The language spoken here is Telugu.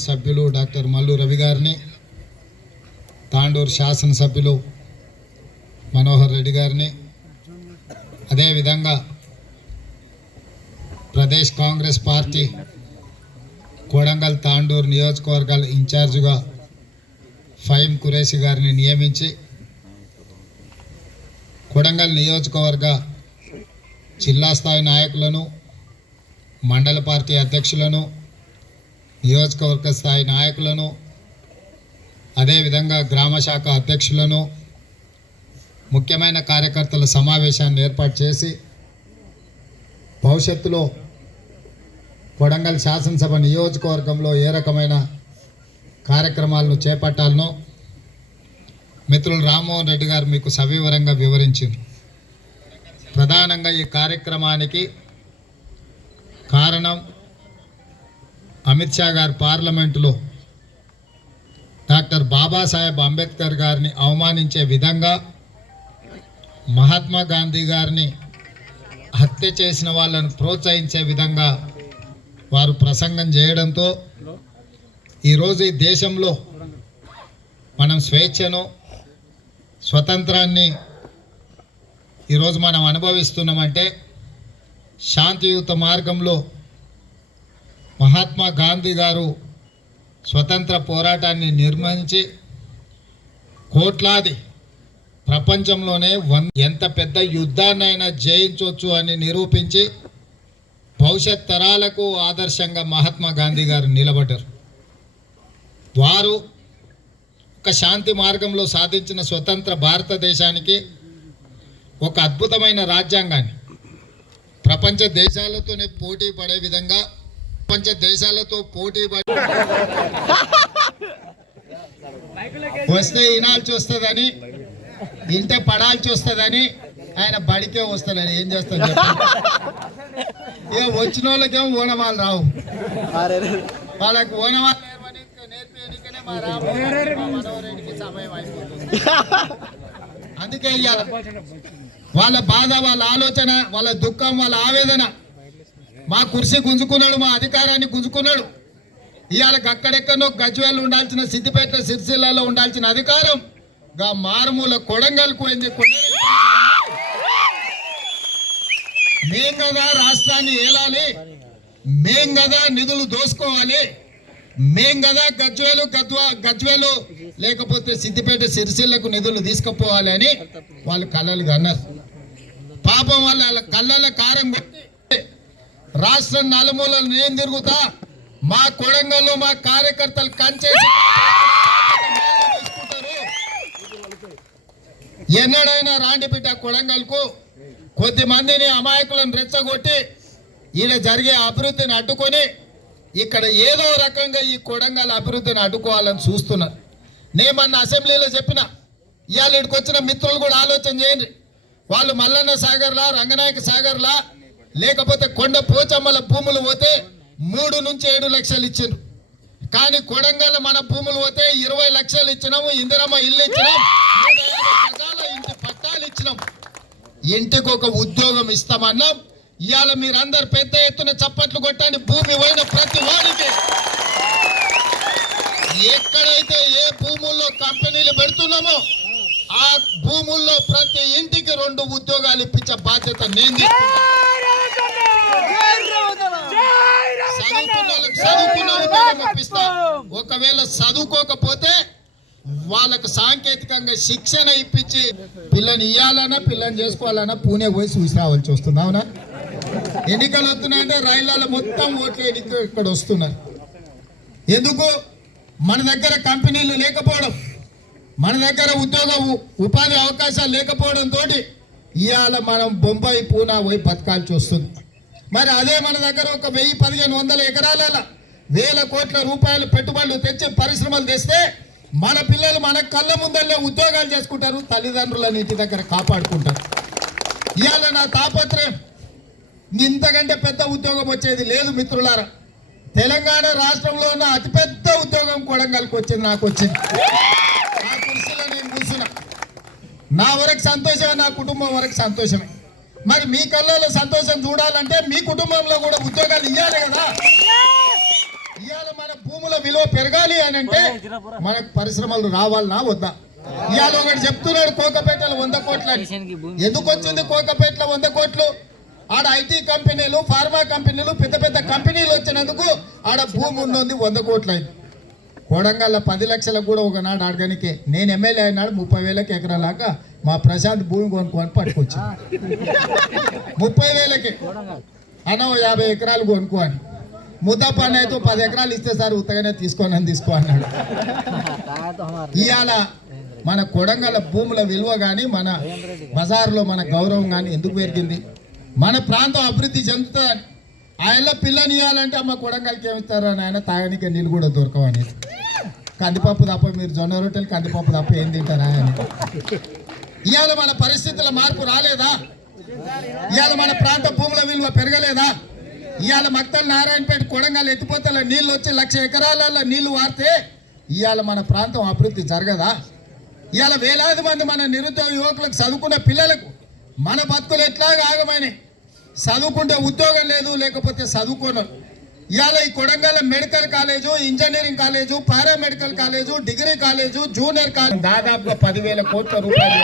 పార్లమెంట్ సభ్యులు డాక్టర్ మల్లు రవి గారిని, తాండూరు శాసనసభ్యులు మనోహర్ రెడ్డి గారిని, అదేవిధంగా ప్రదేశ్ కాంగ్రెస్ పార్టీ కొడంగల్ తాండూరు నియోజకవర్గాల ఇన్ఛార్జిగా ఫహీం ఖురేషి గారిని నియమించి కొడంగల్ నియోజకవర్గ జిల్లా స్థాయి నాయకులను, మండల పార్టీ అధ్యక్షులను, నియోజకవర్గ స్థాయి నాయకులను, అదేవిధంగా గ్రామ శాఖ అధ్యక్షులను, ముఖ్యమైన కార్యకర్తల సమావేశాన్ని ఏర్పాటు చేసి భవిష్యత్తులో కొడంగల్ శాసనసభ నియోజకవర్గంలో ఏ రకమైన కార్యక్రమాలను చేపట్టాలనో మిత్రులు రామ్మోహన్ రెడ్డి గారు మీకు సవివరంగా వివరించారు. ప్రధానంగా ఈ కార్యక్రమానికి కారణం అమిత్ షా గారు పార్లమెంటులో డాక్టర్ బాబాసాహెబ్ అంబేద్కర్ గారిని అవమానించే విధంగా, మహాత్మా గాంధీ గారిని హత్య చేసిన వాళ్ళను ప్రోత్సహించే విధంగా వారు ప్రసంగం చేయడంతో ఈరోజు ఈ దేశంలో మనం స్వేచ్ఛను, స్వతంత్రాన్ని ఈరోజు మనం అనుభవిస్తున్నామంటే శాంతియుత మార్గంలో మహాత్మా గాంధీ గారు స్వతంత్ర పోరాటాన్ని నిర్మించి కోట్లాది ప్రపంచంలోనే ఎంత పెద్ద యుద్ధాన్నైనా జయించవచ్చు అని నిరూపించి భవిష్యత్ తరాలకు ఆదర్శంగా మహాత్మా గాంధీ గారు నిలబడ్డారు. వారు ఒక శాంతి మార్గంలో సాధించిన స్వతంత్ర భారతదేశానికి ఒక అద్భుతమైన రాజ్యాంగాన్ని ప్రపంచ దేశాలతోనే పోటీ పడే విధంగా, ప్రపంచ దేశాలతో పోటీ పడి వస్తే వినాల్సి వస్తుందని, ఇంటే పడాల్సి వస్తుందని ఆయన బడికే వస్తాడని ఏం చేస్తాడు చెప్పండి. ఇక వచ్చిన వాళ్ళకేమో ఓనమాలు రావు, వాళ్ళకి ఓనమాలు నేర్పేయడానికనే మా మనోహరెడ్డికి సమయం అయిపోతుంది. అందుకే ఇవాళ వాళ్ళ బాధ, వాళ్ళ ఆలోచన, వాళ్ళ దుఃఖం, వాళ్ళ ఆవేదన, మా కుర్చీ గుంజుకున్నాడు, మా అధికారాన్ని గుంజుకున్నాడు. ఇవాళ అక్కడెక్కడో గజ్వేల్ ఉండాల్సిన, సిద్దిపేట సిరిసిల్లలో ఉండాల్సిన అధికారం గా మారుమూల కొడంగల్కు ఎందుకు? మేం కదా రాష్ట్రాన్ని ఏలాలి, మేం కదా నిధులు దోసుకోవాలి, మేం కదా గజ్వేలు లేకపోతే సిద్దిపేట సిరిసిల్లకు నిధులు తీసుకుపోవాలి అని వాళ్ళు కళ్ళలు కన్నారు. పాపం వాళ్ళ కళ్ళల కారం కొట్టి రాష్ట్రం నలుమూలలు నేను తిరుగుతా, మా కొడంగల్లో మా కార్యకర్తలు కంచేసి ఎన్నడైనా రాండి బిడ్డ కొడంగల్కు, కొద్ది మందిని అమాయకులను రెచ్చగొట్టి ఈయన జరిగే అభివృద్ధిని అడ్డుకొని ఇక్కడ ఏదో రకంగా ఈ కొడంగల్ అభివృద్ధిని అడ్డుకోవాలని చూస్తున్నారు. నేను మొన్న అసెంబ్లీలో చెప్పిన, ఇవాళ ఇక్కడికి వచ్చిన మిత్రులు కూడా ఆలోచన చేయండి. వాళ్ళు మల్లన్న సాగర్లా, రంగనాయక సాగర్లా, లేకపోతే కొండ పోచమ్మల భూములు పోతే 3 నుంచి 7 లక్షలు ఇచ్చిండ్రు. కానీ కొడంగల్ మన భూములు పోతే 20 లక్షలు ఇచ్చినాము, ఇందిరమ్మ ఇల్లు ఇచ్చినాం, 150 గజాల ఇంటి పట్టాలు ఇచ్చినాం, ఇంటికి ఒక ఉద్యోగం ఇస్తామన్నాం. ఇవాళ మీరందరు పెద్ద ఎత్తున చప్పట్లు కొట్టండి. భూమి పోయిన ప్రతి వాడికి, ఎక్కడైతే ఏ భూముల్లో కంపెనీలు పెడుతున్నామో ఆ భూముల్లో ప్రతి ఇంటికి 2 ఉద్యోగాలు ఇప్పించే బాధ్యత నేను చదువుకున్న ఉద్యోగం ఇప్పిస్తా. ఒకవేళ చదువుకోకపోతే వాళ్ళకు సాంకేతికంగా శిక్షణ ఇప్పించి పిల్లని ఇవ్వాలన్నా, పిల్లని చేసుకోవాలన్నా పూణే పోయి చూసి రావాల్సి వస్తుంది. అవునా? ఎన్నికలు వస్తున్నాయంటే రైళ్లలో మొత్తం ఓట్లు ఇక్కడ వస్తున్నారు. ఎందుకు? మన దగ్గర కంపెనీలు లేకపోవడం, మన దగ్గర ఉద్యోగ ఉపాధి అవకాశాలు లేకపోవడంతో ఇవాళ మనం బొంబాయి, పూనా పోయి బతకాల్సి వస్తుంది. మరి అదే మన దగ్గర ఒక 1000-1500 ఎకరాల 1000 కోట్ల రూపాయలు పెట్టుబడులు తెచ్చి పరిశ్రమలు తెస్తే మన పిల్లలు మన కళ్ళ ముందల్లే ఉద్యోగాలు చేసుకుంటారు, తల్లిదండ్రులను ఇంటి దగ్గర కాపాడుకుంటారు. ఇవాళ నా తాపత్రయం ఇంతకంటే పెద్ద ఉద్యోగం వచ్చేది లేదు మిత్రులారా. తెలంగాణ రాష్ట్రంలో ఉన్న అతిపెద్ద ఉద్యోగం కొడంగల్కి వచ్చింది, నాకు వచ్చింది. ఆ కుర్చీలో నేను కూర్చున్నా. నా వరకు సంతోషమే, నా కుటుంబం వరకు సంతోషమే. మరి మీ కళ్ళలో సంతోషం చూడాలంటే మీ కుటుంబంలో కూడా ఉద్యోగాలు ఇవ్వాలి కదా. ఇవాళ మన భూముల భూముల విలువ పెరగాలి అని అంటే మనకు పరిశ్రమలు రావాలనా వద్దా? ఇవాళ ఒకటి చెప్తున్నాడు, కోకపేటలో 100 కోట్ల. ఎందుకు వచ్చింది కోకపేటలో 100 కోట్లు? ఆడ ఐటీ కంపెనీలు, ఫార్మా కంపెనీలు, పెద్ద పెద్ద కంపెనీలు వచ్చినందుకు ఆడ భూమి ఉన్నది 100 కోట్లు అయింది. కొడంగల్ 10 లక్షలకు కూడా ఒకనాడు ఆడగానికే నేను ఎమ్మెల్యే అయినాడు 30,000 ఎకరాలాగా మా ప్రశాంత్ భూమి కొనుక్కొని పట్టుకొచ్చి 30,000కి అన్న 50 ఎకరాలు కొనుక్కో అని. ముద్దపని అయితే 10 ఎకరాలు ఇస్తే సార్ ఉత్తగానే తీసుకో అన్నాడు. ఇవాళ మన కొడంగల్ భూముల విలువ కానీ మన బజార్లో మన గౌరవం కానీ ఎందుకు పెరిగింది? మన ప్రాంతం అభివృద్ధి చెందుతుందని. ఆయన పిల్లని ఇవ్వాలంటే అమ్మ కొడంగల్కి ఏమిస్తారని ఆయన తాగనికే నీళ్ళు కూడా దొరకవని. కందిపప్పు తప్ప మీరు జొన్న రొట్టెలు కందిపప్పు తప్ప ఏం తింటారా అని. ఇవాళ మన పరిస్థితుల మార్పు రాలేదా? ఇవాళ మన ప్రాంత భూముల విలువ పెరగలేదా? ఇవాళ మక్తల్ నారాయణపేట కొడంగల్ ఎత్తిపోతల నీళ్ళు వచ్చి 1,00,000 ఎకరాలలో నీళ్లు వారితే ఇవాళ మన ప్రాంతం అభివృద్ధి జరగదా? ఇవాళ వేలాది మంది మన నిరుద్యోగ యువకులకు చదువుకున్న పిల్లలకు మన బతుకులు ఎట్లాగా ఆగమైనాయి. చదువుకుంటే ఉద్యోగం లేదు, లేకపోతే చదువుకోను. ఇవాళ ఈ Kodangal medical college, engineering college, paramedical college, degree college, junior college దాదాపుగా 10,000 కోట్ల రూపాయలు